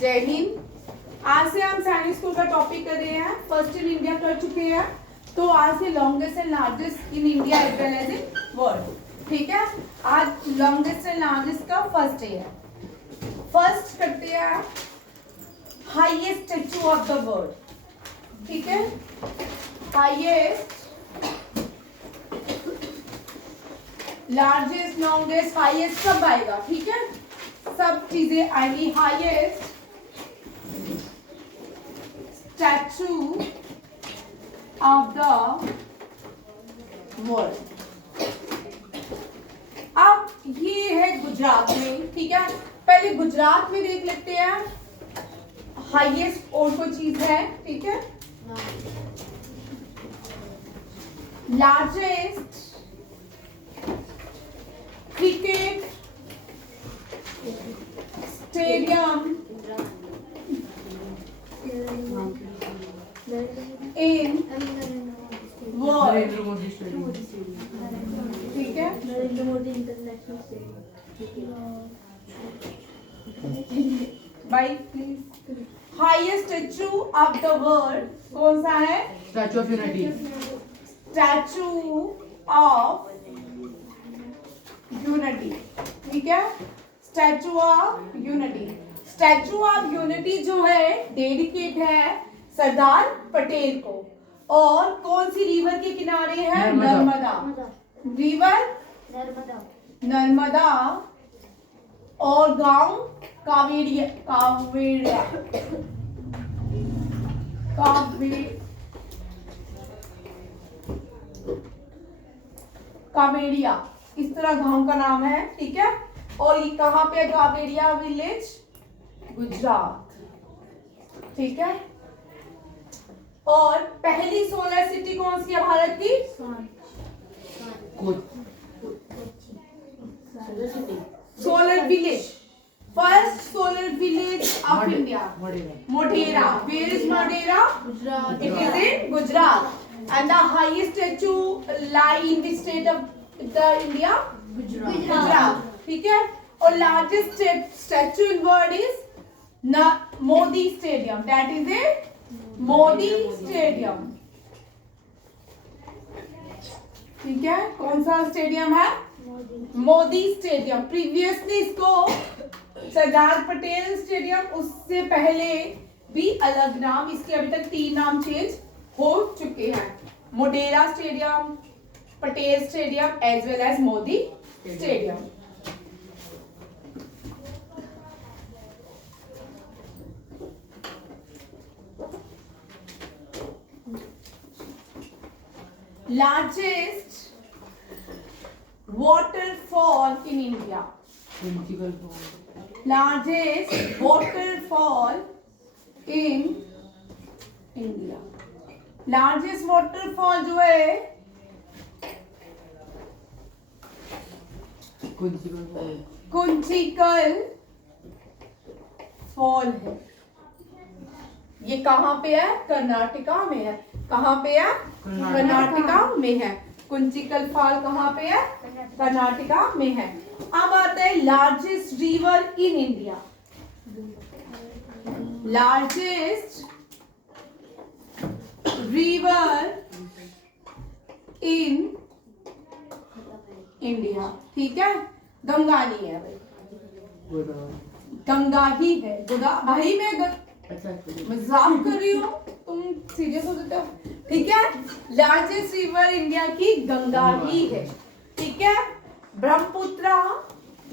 जय हिंद। आज से हम सैनिक स्कूल का टॉपिक कर रहे हैं। फर्स्ट इन इंडिया कर चुके हैं, तो आज से longest and largest in India as well as in world. ठीक है, आज लॉन्गेस्ट एंड लार्जेस्ट का फर्स्ट डे है। फर्स्ट करते हैं highest statue of the world. ठीक है, हाईएस्ट, लार्जेस्ट, लॉन्गेस्ट, हाईएस्ट सब आएगा। ठीक है, सब चीजें आएंगी। Highest statue of the world. अब ये है गुजरात में। ठीक है, पहले गुजरात में देख लेते हैं हाईएस्ट और कोई चीज है। ठीक है, लार्जेस्ट क्रिकेट स्टेडियम इन वर्ल्ड। ठीक है, Narendra Modi international stadium. By please. Highest statue of the world कौन सा है? Statue of unity. Statue of unity. ठीक है, statue of unity. Statue of unity जो है डेडिकेट है सरदार पटेल को। और कौन सी रिवर के किनारे है? नर्मदा रिवर, नर्मदा। और गांव कावेरिया, कावेरिया, कावेरिया, इस तरह गांव का नाम है। ठीक है, और ये कहाँ पे है? कावेरिया विलेज, गुजरात। ठीक है, और पहली सोलर सिटी कौन सी है भारत की? Solar village, first solar village of India, Modhera. Where is Modhera? Gujarat. It is in Gujarat. And the highest statue lie in which state of the India? Gujarat. ठीक है, और largest statue in world is Modi stadium, that is a Modi stadium. ठीक है, कौन सा stadium है? Modi stadium. Previously इसको Sardar Patel stadium, उससे पहले भी अलग नाम, इसके अभी तक 3 नाम चेंज हो चुके हैं। Modhera stadium, Patel stadium as well as Modi stadium. Largest waterfall in India. Largest waterfall in India. Largest waterfall जो है कुंचिकल फॉल है। ये कहाँ पे है? कर्नाटका में है। कहाँ पे है? कर्नाटका में है। कुंचिकल फॉल कहाँ पे है? कर्नाटका में है। अब आता है largest river in India. Largest river in India. ठीक है, गंगा नहीं है भाई, गंगा ही है। भाई मैं मजाक कर रही हूँ, तुम सीरियस हो जाते हो। ठीक है, लार्जेस्ट रिवर इंडिया की गंगा ही है। ठीक है, ब्रह्मपुत्रा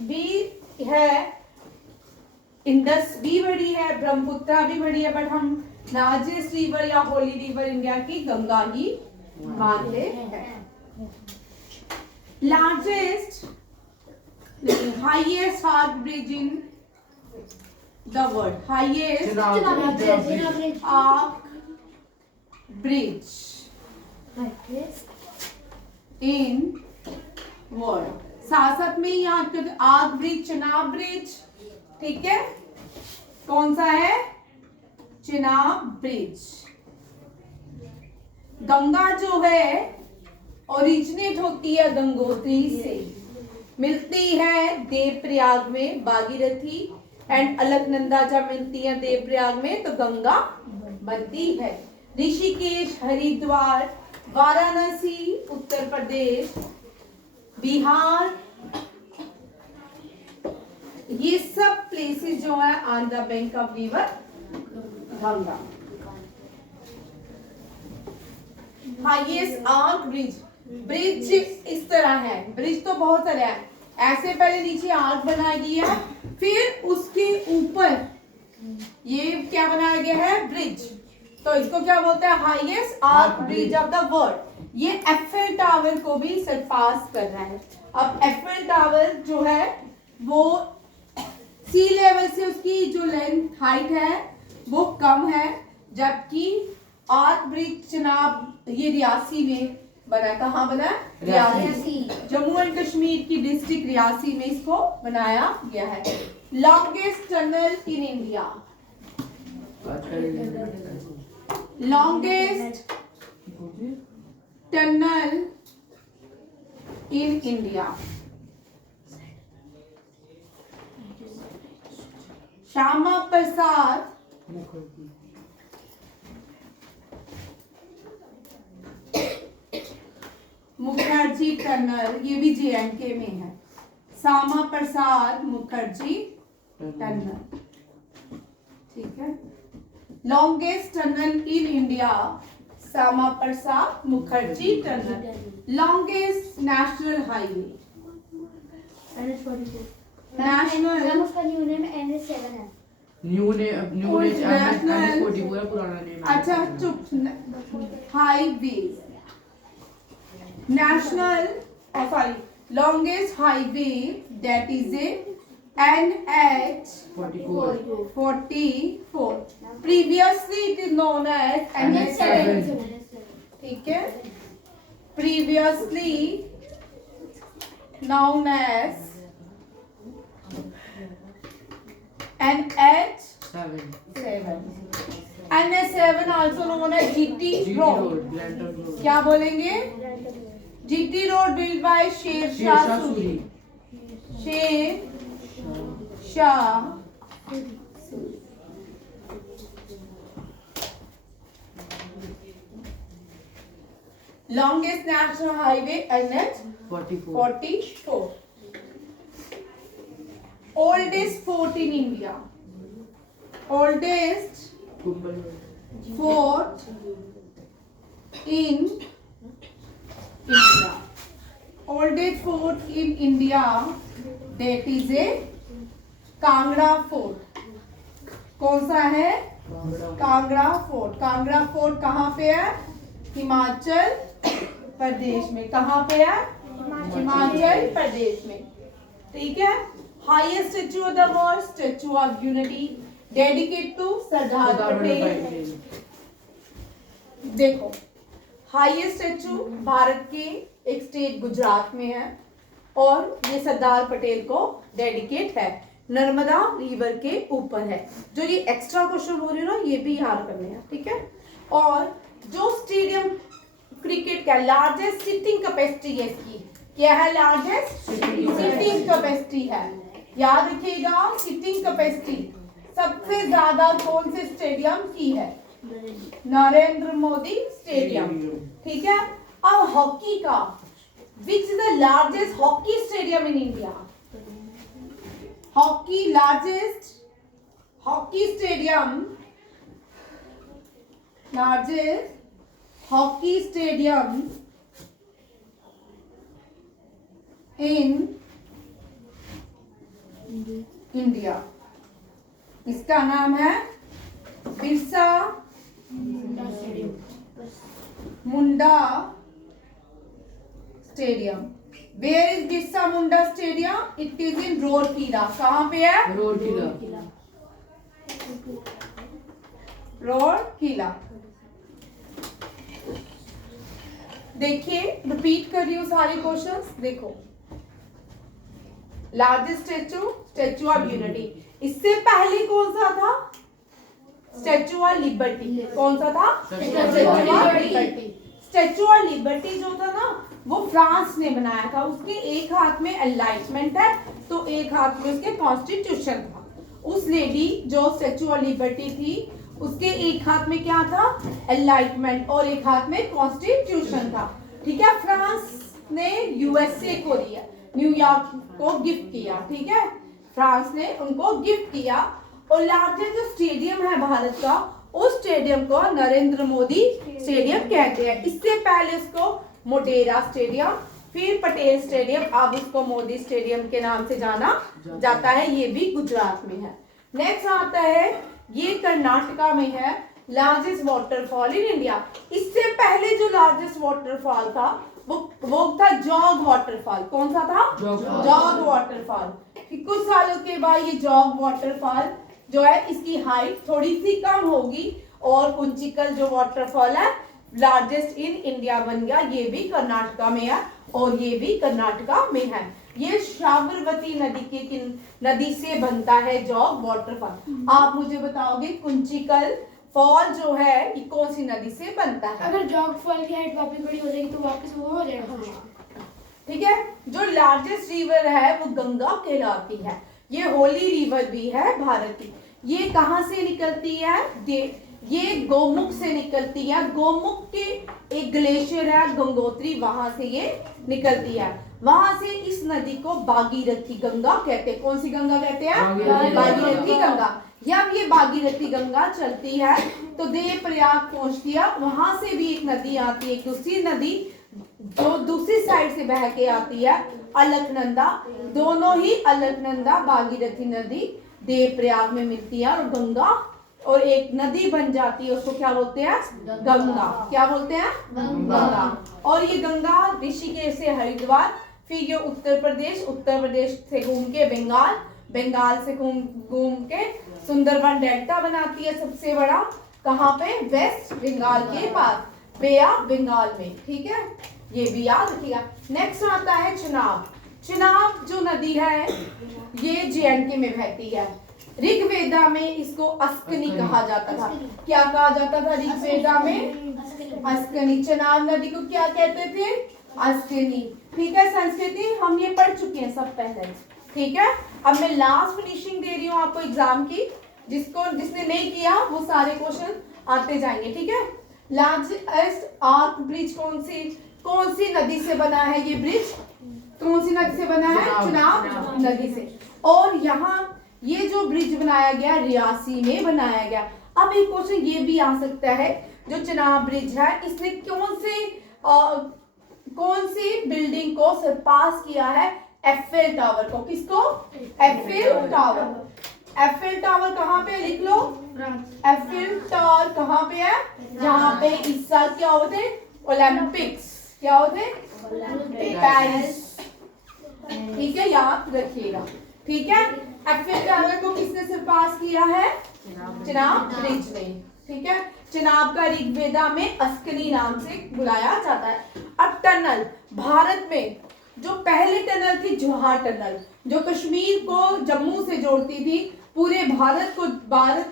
भी है, इंडस भी बड़ी है, ब्रह्मपुत्रा भी बड़ी है, बट हम लार्जेस्ट रिवर या होली रिवर इंडिया की गंगा ही मानते हैं। Largest, highest arch bridge in the world. Highest arch bridge in world. साथ में ही आर्क ब्रिज, चेनाब ब्रिज। ठीक है, कौन सा है? चेनाब ब्रिज। गंगा जो है ओरिजिनेट होती है गंगोत्री से, मिलती है देवप्रयाग में भागीरथी एंड अलकनंदा जब मिलती है देवप्रयाग में तो गंगा बनती है। ऋषिकेश, हरिद्वार, वाराणसी उत्तर प्रदेश, बिहार, ये सब प्लेसेस जो है on the bank of river Ganga. Highest arch bridge, bridge इस तरह है, ब्रिज तो बहुत सारे हैं, ऐसे पहले नीचे आर्क बनाया गया है, फिर उसके ऊपर ये क्या बनाया गया है, ब्रिज, तो इसको क्या बोलते हैं, highest arch bridge of the world. ये एफएल टावर को भी सरपास कर रहा है। अब एफएल टावर जो है वो सी लेवल से उसकी जो लेंथ हाइट है वो कम है, जबकि आर्क ब्रिज चनाब ये रियासी में बना, कहाँ बना, रियासी, जम्मू एंड कश्मीर की डिस्ट्रिक्ट रियासी में इसको बनाया गया है। Longest tunnel in India, longest tunnel in India, Shyama Prasad Mukherjee tunnel, ये भी JNK में है, श्यामा प्रसाद मुखर्जी टनल, ठीक है। Longest tunnel in India, Shyama Prasad Mukherjee tunnel. Longest national highway, national, उसका न्यू नेम NH7 है। न्यू NH44 पुराना नेम है। अच्छा चुप, highway national, sorry, longest highway, that is a NH44, previously it is known as NH7, ठीक है, previously known as NH7, NH7 also known as GT road, क्या बोलेंगे, GT road built by Sher Shah Suri, Sher Shah Suri. Longest national highway NH44। Oldest fort in India, oldest fort in India, oldest fort in India, that is a Kangra fort. कौन सा है, Kangra fort. Kangra fort कहाँ पे है, हिमाचल प्रदेश में, कहाँ पे है, हिमाचल प्रदेश में, ठीक है। Highest statue of the world, statue of unity, dedicate to Sardar Patel. देखो हाईएस्ट स्टेच्यू भारत के एक स्टेट गुजरात में है और ये सरदार पटेल को डेडिकेट है, नर्मदा रिवर के ऊपर है। जो ये एक्स्ट्रा क्वेश्चन हो रही है ना, ये भी याद करने हैं, ठीक है। और जो स्टेडियम क्रिकेट का लार्जेस्ट सिटिंग कैपेसिटी है इसकी, क्या है, लार्जेस्ट सिटिंग कैपेसिटी है, याद रखिएगा, सिटिंग कैपेसिटी सबसे ज्यादा कौन से स्टेडियम की है, नरेंद्र मोदी स्टेडियम, ठीक है। अब हॉकी का, which is the largest hockey stadium in India, hockey largest hockey stadium, largest hockey stadium in India, इसका नाम है Birsa Munda stadium. Where is Birsa Munda stadium, it is in Rourkela, कहाँ पे है, रोरकीला, रोरकीला। देखिए रिपीट कर रही हूँ सारे क्वेश्चंस, देखो largest statue, statue of unity, इससे पहले कौन सा था, स्टेच्यू ऑफ लिबर्टी, कौन सा था, statue of liberty. Statue of liberty जो था ना वो फ्रांस ने बनाया था, उसके एक हाथ में एनलाइटमेंट है तो एक हाथ में उसके कॉन्स्टिट्यूशन था, उस लेडी जो स्टैचू ऑफ लिबर्टी थी, उसके एक हाथ में क्या था, एनलाइटमेंट, और एक हाथ में कॉन्स्टिट्यूशन था। ठीक है, फ्रांस ने यूएसए को दिया, न्यूयॉर्क को गिफ्ट किया। ठीक है, फ्रांस ने उनको गिफ्ट किया। और लार्जेस्ट जो स्टेडियम है भारत का, उस स्टेडियम को नरेंद्र मोदी स्टेडियम कहते हैं। इससे पहले उसको मोटेरा स्टेडियम, फिर पटेल स्टेडियम, अब उसको मोदी स्टेडियम के नाम से जाना जाता है। ये भी गुजरात में है। नेक्स्ट आता है, ये कर्नाटका में है, लार्जेस्ट वाटरफॉल इन इंडिया। इससे पहले जो लार्जेस्ट वाटरफॉल था वो था जॉग वाटरफॉल। कौन सा था? Jog waterfall. कुछ सालों के बाद ये जॉग वाटरफॉल जो है, इसकी हाइट थोड़ी सी कम होगी और कुंचिकल जो वाटरफॉल है लार्जेस्ट इन इंडिया बन गया। ये भी कर्नाटका में है और ये भी कर्नाटका में है। ये साबरमती नदी से बनता है जॉग वाटरफॉल। आप मुझे बताओगे कुंचिकल फॉल जो है ये कौन सी नदी से बनता है? अगर जॉग फॉल की हाइट वापस बड़ी हो जाएगी तो वापस वो हो जाएगा। ठीक है, जो लार्जेस्ट रिवर है वो गंगा कहलाती है। ये होली रिवर भी है भारत की। ये कहाँ से निकलती है? ये गोमुख से निकलती है। गोमुख के एक ग्लेशियर है गंगोत्री, वहां से ये निकलती है। वहां से इस नदी को भागीरथी गंगा कहते हैं। कौन सी गंगा कहते हैं? भागीरथी गंगा। जब ये भागीरथी गंगा चलती है तो देव प्रयाग पहुंचती है। वहां से भी एक नदी आती है, एक दूसरी नदी जो दूसरी साइड से बह के आती है, अलकनंदा। दोनों ही अलकनंदा भागीरथी नदी देव प्रयाग में मिलती है और गंगा और एक नदी बन जाती है। उसको क्या बोलते हैं? गंगा। क्या बोलते हैं? गंगा। और ये गंगा ऋषिकेश से हरिद्वार, फिर ये उत्तर प्रदेश से घूम के बंगाल से घूम के सुंदरबन डेल्टा बनाती है सबसे बड़ा। कहाँ पे? वेस्ट बंगाल के पास, बे ऑफ बंगाल में। ठीक है, ये भी याद रखिएगा। नेक्स्ट आता है चेनाब। चेनाब जो नदी है ये जेएंडके में बहती है। ऋग्वेदा में इसको अस्कनी कहा जाता था। क्या कहा जाता था ऋग्वेदा में? अस्कनी। चेनाब नदी को क्या कहते थे? अस्कनी। ठीक है, संस्कृति हम ये पढ़ चुके हैं सब पहले। ठीक है, अब मैं लास्ट फिनिशिंग दे रही हूँ आपको एग्जाम की। जिसने नहीं किया वो सारे क्वेश्चन आते जाएंगे। ठीक है, लार्जेस्ट आर्क ब्रिज कौन सी नदी से बना है? ये ब्रिज कौन सी नदी से बना है? चेनाब नदी से। और यहाँ ये जो ब्रिज बनाया गया रियासी में बनाया गया। अब एक क्वेश्चन ये भी आ सकता है, जो चेनाब ब्रिज है इसने कौन सी बिल्डिंग को सरपास किया है? एफएल टावर को। किसको? FL tower. एफएल टावर कहाँ पे? लिख लो। एफएल टावर कहाँ पे है? जहाँ पे इस साल क्या होते? ओलंपिक्स। क्या होते? पेरिस। ठीक है, याद रखिएगा। ठीक है, एफएल टावर को किसने सरपास किया है? चेनाब ब्रिज ने। ठीक है, चेनाब का ऋग्वेदा में अस्कनी नाम से बुलाया जाता है। अब टनल, भारत में जो पहले टनल थी जवाहर टनल, जो कश्मीर को जम्मू से जोड़ती थी, पूरे भारत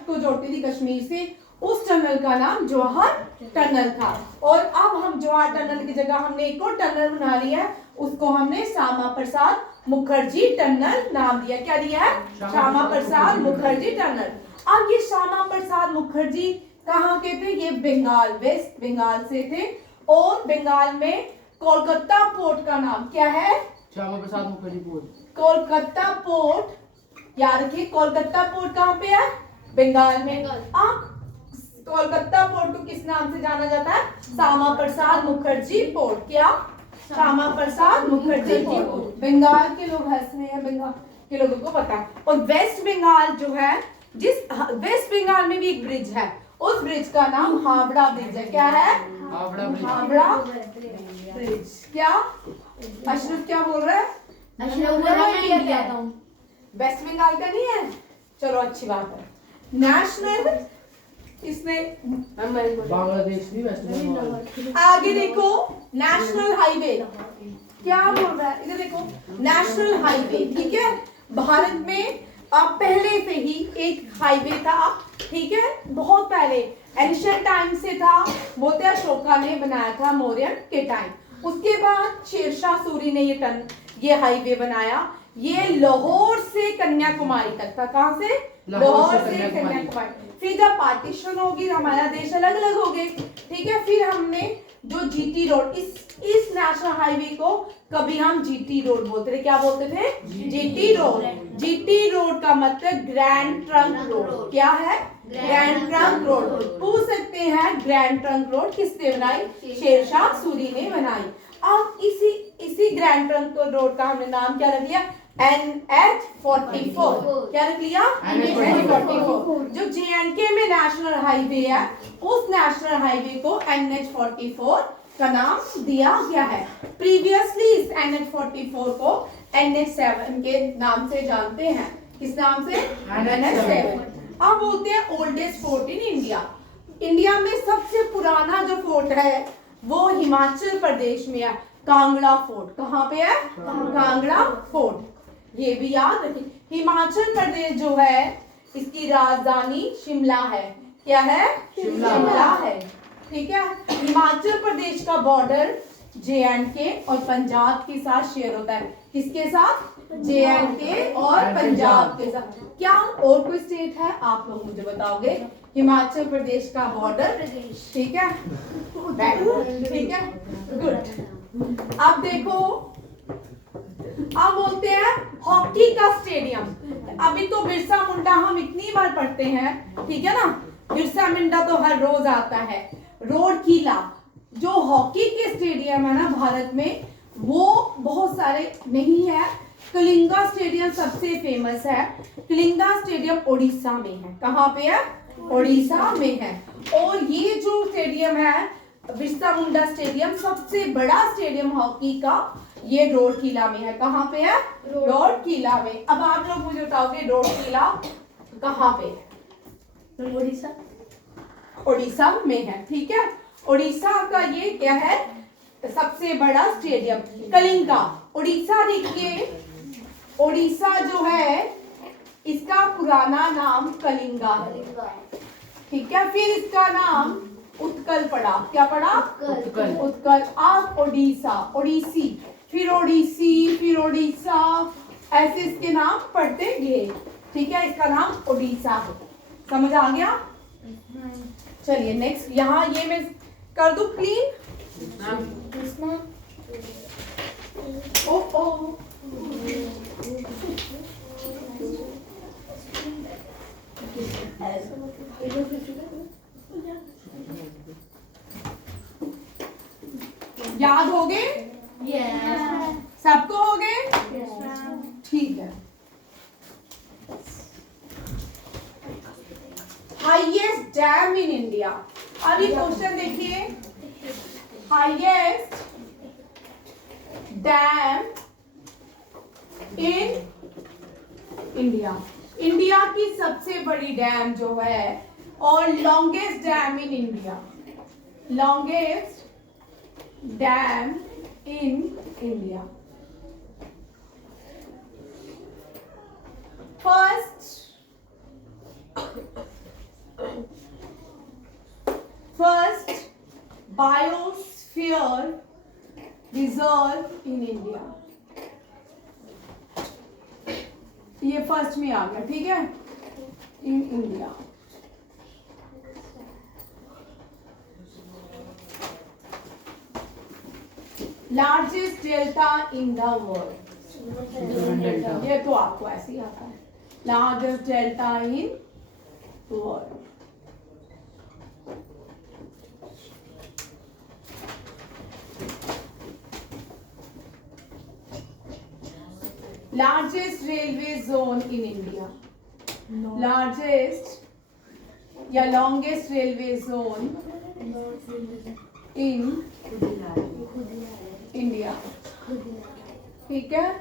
को जोड़ती थी कश्मीर से, उस टनल का नाम जवाहर टनल था। और अब हम जवाहर टनल की जगह हमने एक और टनल बना लिया है, उसको हमने श्यामा प्रसाद मुखर्जी टनल नाम दिया। क्या दिया है? श्यामा प्रसाद मुखर्जी टनल। अब ये श्यामा प्रसाद मुखर्जी कहाँ के थे? ये बंगाल, वेस्ट बंगाल से थे। और बंगाल में कोलकाता पोर्ट का नाम क्या है? श्यामा प्रसाद मुखर्जी पोर्ट। कोलकाता पोर्ट याद रखिए। कोलकाता पोर्ट कहाँ पे है? बंगाल में। अब कोलकाता पोर्ट को किस नाम से जाना जाता है? श्यामा प्रसाद मुखर्जी पोर्ट। क्या? श्यामा प्रसाद मुखर्जी पोर्ट। बंगाल के लोग हंस रहे हैं, बंगाल के लोगों को पता है। और वेस्ट बंगाल जो है, वेस्ट बंगाल में भी एक ब्रिज है, उस ब्रिज का नाम हावड़ा ब्रिज है। क्या है? हावड़ा ब्रिज। क्या अशरफ क्या बोल रहा है? वेस्ट बंगाल का नहीं है? चलो अच्छी बात है। नेशनल इसने बांग्लादेश भी वेस्ट बंगाल। आगे देखो, नेशनल हाईवे क्या बोल रहा है? इधर देखो, नेशनल हाईवे। ठीक है, भारत में पहले से ही एक हाईवे था। ठीक है, बहुत पहले एंशिएंट टाइम से था। बोलते अशोका ने बनाया था, मौर्यन के टाइम। उसके बाद शेरशाह सूरी ने ये हाईवे बनाया। ये लाहौर से कन्याकुमारी तक था। कहाँ से? लाहौर से कन्याकुमारी। फिर जब पार्टीशन होगी हमारा देश अलग अलग हो गए, ठीक है। फिर हमने जो जीटी रोड, इस नेशनल हाईवे को कभी हम जीटी रोड बोलते थे, क्या बोलते थे? GT road. जीटी रोड का मतलब ग्रैंड ट्रंक रोड। क्या है? Grand trunk road. पूछ सकते हैं ग्रैंड ट्रंक रोड किसने बनाई? शेरशाह सूरी ने बनाई। अब इसी ग्रैंड ट्रंक रोड का हमने नाम क्या रख लिया? NH44। क्या रख लिया? NH44। जो JNK में नेशनल हाईवे है, उस नेशनल हाईवे को NH44 का नाम दिया गया है। प्रीवियसली इस NH44 को NH7 के नाम से जानते हैं। किस नाम से? NH7। अब बोलते हैं oldest fort in India. India में सबसे पुराना जो फोर्ट है वो हिमाचल प्रदेश में है, कांगड़ा फोर्ट। कहाँ पे है? कांगड़ा फोर्ट। ये भी याद रखिए। हिमाचल प्रदेश जो है इसकी राजधानी शिमला है। क्या है? शिमला है, ठीक है। हिमाचल प्रदेश का बॉर्डर JNK और पंजाब के साथ शेयर होता है। किसके साथ? JNK और पंजाब के साथ। क्या और कोई स्टेट है? आप लोग मुझे बताओगे। हिमाचल प्रदेश का बॉर्डर, ठीक है, ठीक है, गुड। अब देखो, अब बोलते हैं हॉकी का स्टेडियम। अभी तो बिरसा मुंडा हम इतनी बार पढ़ते हैं, ठीक है ना, बिरसा मुंडा तो हर रोज आता है। रोड किला जो हॉकी के स्टेडियम है ना भारत में, वो बहुत सारे नहीं है। कलिंगा स्टेडियम सबसे फेमस है। कलिंगा स्टेडियम उड़ीसा में है। कहाँ पे है? उड़ीसा में है। और ये जो स्टेडियम है बिरसा मुंडा स्टेडियम, सबसे बड़ा स्टेडियम हॉकी का, ये रोड किला में है। कहाँ पे है? रोड किला में। अब आप लोग मुझे बताओगे रोड किला कहाँ पे है? उड़ीसा। उड़ीसा में है, ठीक है। उड़ीसा का ये क्या है? सबसे बड़ा स्टेडियम कलिंगा। उड़ीसा देखिए, उड़ीसा जो है इसका पुराना नाम कलिंगा है, ठीक है। फिर इसका नाम उत्कल पड़ा। क्या पड़ा? उत्कल। आप उड़ीसा, ओडिसी, फिर ओडिसी, फिर ओडिशा, ऐसे इसके नाम पढ़ते गए, ठीक है। इसका नाम उड़ीसा है। समझ आ गया? चलिए नेक्स्ट, यहाँ ये मैं कर दूं क्लीन। ओ ओ याद हो गए? सबको हो गए? ठीक है। Highest dam in India. अब ये क्वेश्चन देखिए, highest dam in India. India की सबसे बड़ी डैम जो है और longest dam in India, longest dam in India. First biosphere reserve in India. ये फर्स्ट में आ गया, ठीक है, in India. Largest delta in the world. ये तो आपको ऐसे ही आता है। Largest delta in world. Largest railway zone in India. Largest या longest railway zone in India, ठीक है।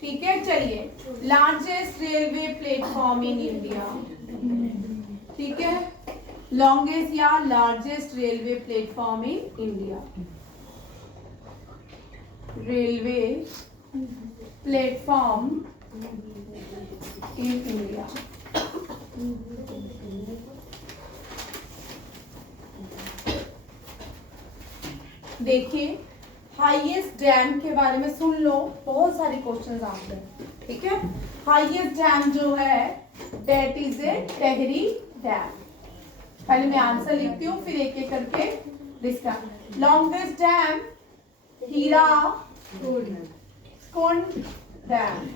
ठीक है, चलिए largest railway platform in India, ठीक है। लॉन्गेस्ट या largest railway platform in India, railway platform in India. देखिए हाईएस्ट डैम के बारे में सुन लो, बहुत सारे क्वेश्चंस आते हैं, ठीक है। हाईएस्ट डैम जो है that is a Tehri dam. पहले मैं आंसर लिखती हूँ, फिर एक एक करके discuss. Longest dam Hirakud dam.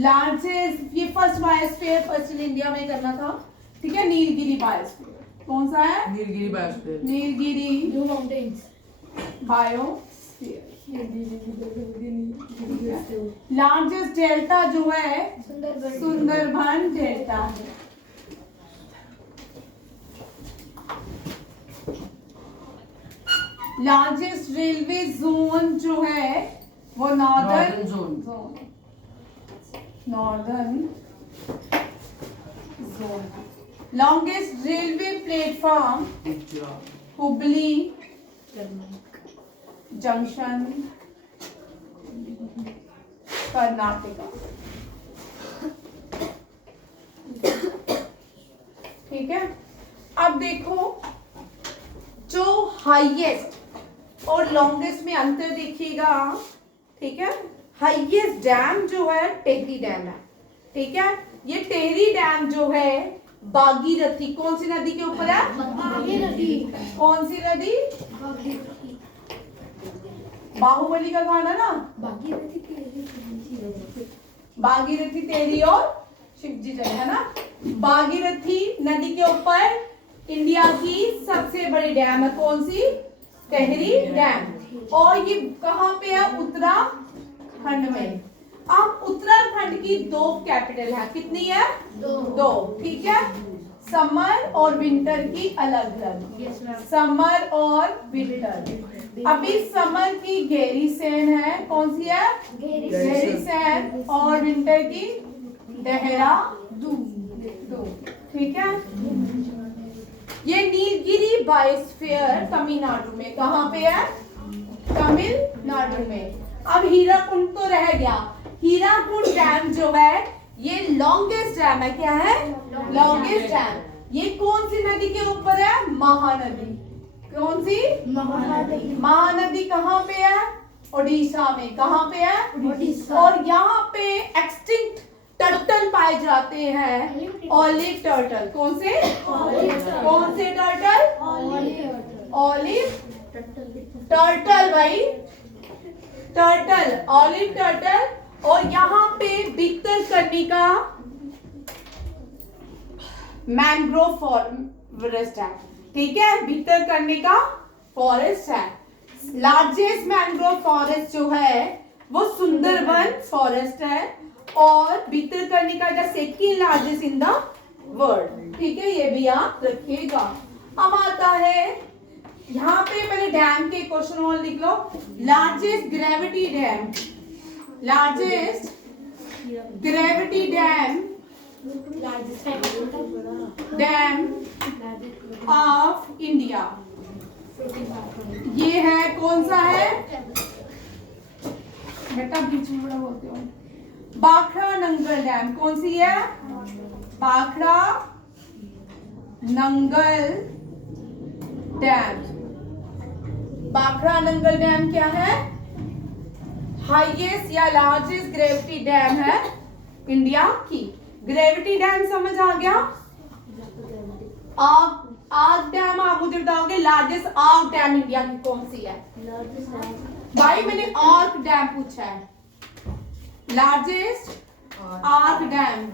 Largest, ये first biosphere, first in India में करना था, ठीक है। नीलगिरी बायोस्फीयर, कौन सा है? Nilgiri biosphere. Nilgiri blue mountains. Biosphere. Largest delta जो है सुंदरबन। सुंदरबन डेल्टा है। लार्जेस्ट रेलवे जोन जो है वो northern zone. Northern zone. Longest railway platform Hubli junction, Karnataka, ठीक है। अब देखो, जो हाईएस्ट और लॉन्गेस्ट में अंतर देखिएगा, ठीक है। हाईएस्ट डैम जो है टेहरी डैम है, ठीक है। ये टेहरी डैम जो है भागीरथी, कौन सी नदी के ऊपर है? भागीरथी। कौन सी नदी? भागीरथी। बाहुबली का गाना ना, भागीरथी भागीरथी तेरी और शिवजी जय, है ना। भागीरथी नदी के ऊपर इंडिया की सबसे बड़ी डैम है, कौन सी? टेहरी डैम। और ये कहाँ पे है? उत्तराखंड में। अब उत्तराखंड की 2 कैपिटल है, कितनी है? 2, ठीक है। समर और विंटर की अलग अलग, समर और विंटर। अभी समर की गैरीसैंण है, कौन सी है? गैरीसैंण। और विंटर की देहरादून, ठीक है। ये नीलगिरी बायोस्फीयर तमिलनाडु में, कहाँ पे है? तमिलनाडु में। अब हीराकुंड तो रह गया। हीराकुंड डैम जो है ये लॉन्गेस्ट डैम है, क्या है? Longest dam. ये कौन सी नदी के ऊपर है? महानदी। कौन सी? महानदी। महानदी कहाँ पे है? ओडिशा में। कहाँ पे है? ओडिशा। और यहाँ पे एक्सटिंक्ट टर्टल पाए जाते हैं, ऑलिव टर्टल। कौन से? कौन से टर्टल? ऑलिव टर्टल भाई, टर्टल, ऑलिव टर्टल। और यहाँ पे भितरकनिका मैंग्रोव फॉरेस्ट है, ठीक है। भितरकनिका फॉरेस्ट है। लार्जेस्ट मैंग्रोव फॉरेस्ट जो है वो सुंदरबन फॉरेस्ट है, और Bhitarkanika is second largest in the world, ठीक है। ये भी आप रखिएगा। अब आता है यहाँ पे, पहले डैम के क्वेश्चन और लिख लो। Largest gravity dam, largest gravity dam, dam of India, ये है, कौन सा है बेटा? बीच में बड़ा बोलते हो। भाखड़ा नंगल डैम, कौन सी है? भाखड़ा नंगल डैम। भाखड़ा नंगल डैम क्या है? हाईएस्ट या लार्जेस्ट ग्रेविटी डैम है इंडिया की। ग्रेविटी डैम समझ आ गया? आर्क डैम आप मुझे बताओगे लार्जेस्ट आर्क डैम इंडिया की कौन सी है? भाई मैंने आर्क डैम पूछा है, लार्जेस्ट आर्क डैम।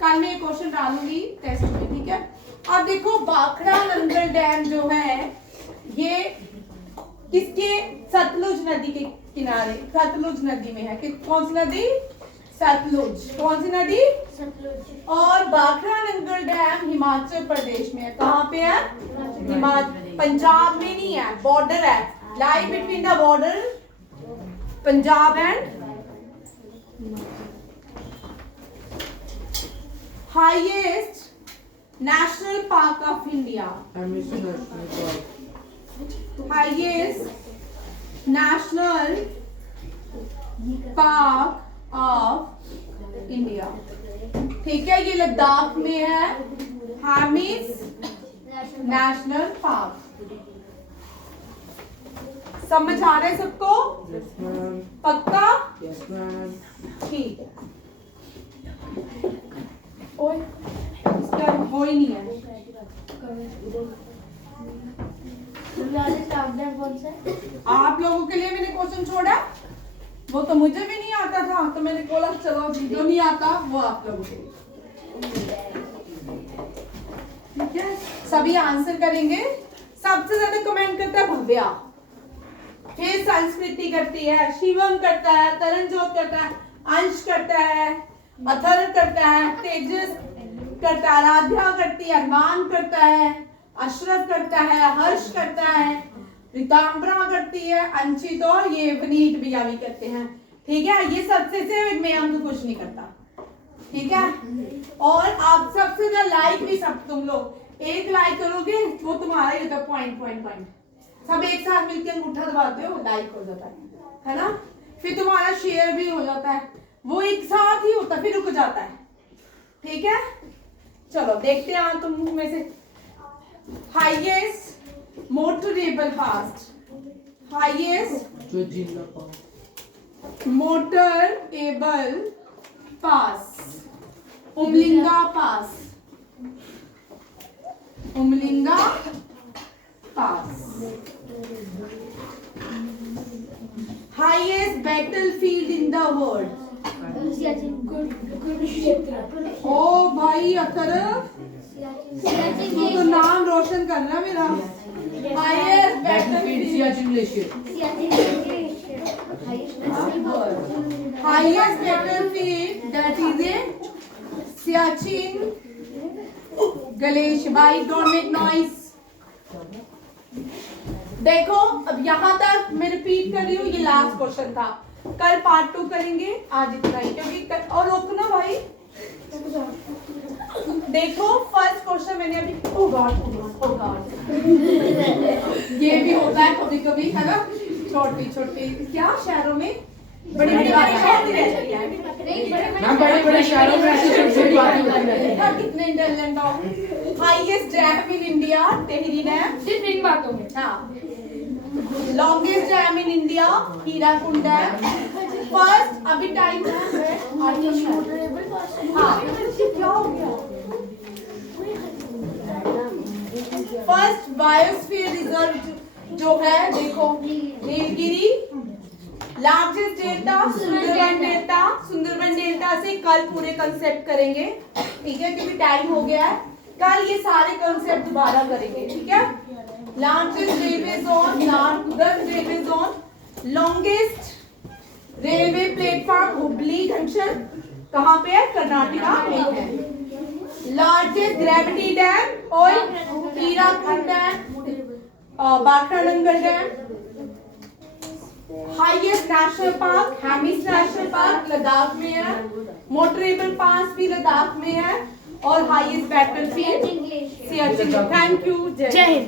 कल मैं क्वेश्चन डालूंगी टेस्ट में, ठीक है। अब देखो भाखड़ा नंगल डैम जो है ये किसके? सतलुज नदी के किनारे, सतलुज नदी में है। कौन सी नदी? सतलुज। कौन सी नदी? सतलुज। और भाखड़ा नंगल डैम हिमाचल प्रदेश में है। कहाँ पे है? हिमाचल, पंजाब में नहीं है, बॉर्डर है, lie between the border Punjab and. Highest national park of India, highest national park of India, ठीक है। ये लद्दाख में है, हामिस नेशनल पार्क। समझ आ रहा है सबको? Yes, ma'am. पक्का? Yes, ma'am. ठीक है। ओए इसका हो ही नहीं है। लार्जेस्ट स्टाफ डैम कौन सा है? आप लोगों के लिए मैंने क्वेश्चन छोड़ा, वो तो मुझे भी नहीं आता था, तो मैंने बोला चलो जो नहीं आता वो आप लोगों के लिए। ठीक है, सभी आंसर करेंगे। सबसे ज्यादा कमेंट करता है भव्या, फिर संस्कृति करती है, शिवम करता है, तरनजोत करता है, अंश करता है, अथर्व करता है, तेजस करता है, राध्या करती है, अरमान करता है, अशरफ करता है, हर्ष करता है, रिताम्बरा करती है, अंशित और ये वनीत भैया भी करते हैं। ठीक है, ये सबसे से मैं हमको कुछ नहीं करता। ठीक है, और आप सबसे ज्यादा लाइक भी सब तुम लोग एक लाइक करोगे वो तुम्हारा ही होता है, पॉइंट पॉइंट पॉइंट। सब एक साथ मिलकर अंगूठा दबाते हो, लाइक हो जाता है ना? फिर तुम्हारा शेयर भी हो जाता है, वो एक साथ ही होता है, फिर रुक जाता है। ठीक है, चलो देखते हैं तुम में से हाईएस्ट मोटरेबल पास्ट, हाईएस्ट जो जिला pass. Motorable pass, Umlingla pass, Umlingla pass. Highest battlefield in the world, ओ भाई अथर्व तू तो नाम रोशन करना मेरा। Highest Battlefield battlefield, Siachen Glacier. highest battlefield that is in Siachen Glacier. Why don't make noise? देखो अब यहाँ तक मैं रिपीट कर रही हूँ, ये लास्ट क्वेश्चन था। कल पार्ट 2 करेंगे, आज इतना ही, क्योंकि और रोकना भाई। देखो फर्स्ट क्वेश्चन मैंने अभी, ओ गॉड ये भी होता है कभी कभी, है ना? छोटी छोटी क्या शहरों में बड़ी बड़ी बातें होती रहती है। मैम बड़े-बड़े शहरों में ऐसी छोटी-छोटी बातें होती रहती हैं. देखा कितने इंटेलिजेंट हो। Highest dam in India, Tehri dam. सिर्फ इन बातों में। हाँ, longest dam in India, Hirakud dam. First अभी टाइम है, हाँ क्या हो गया? फर्स्ट बायोस्फीयर रिजर्व जो है, देखो Nilgiri. Largest delta Sundarban delta, Sundarban delta से कल पूरे कंसेप्ट करेंगे। ठीक है, क्योंकि टाइम हो गया है, कल ये सारे कंसेप्ट दोबारा करेंगे। ठीक है, largest railway zone, northern railway zone. Longest railway platform Hubli junction कहाँ पे है? कर्नाटका में है। लार्जेस्ट ग्रेविटी डैम और Hirakud dam, Bhakra Nangal dam. Highest national park, Hemis national park Ladakh में है। मोटरेबल पास भी लद्दाख में है। और highest battlefield Siachen. Thank you, जय हिंद।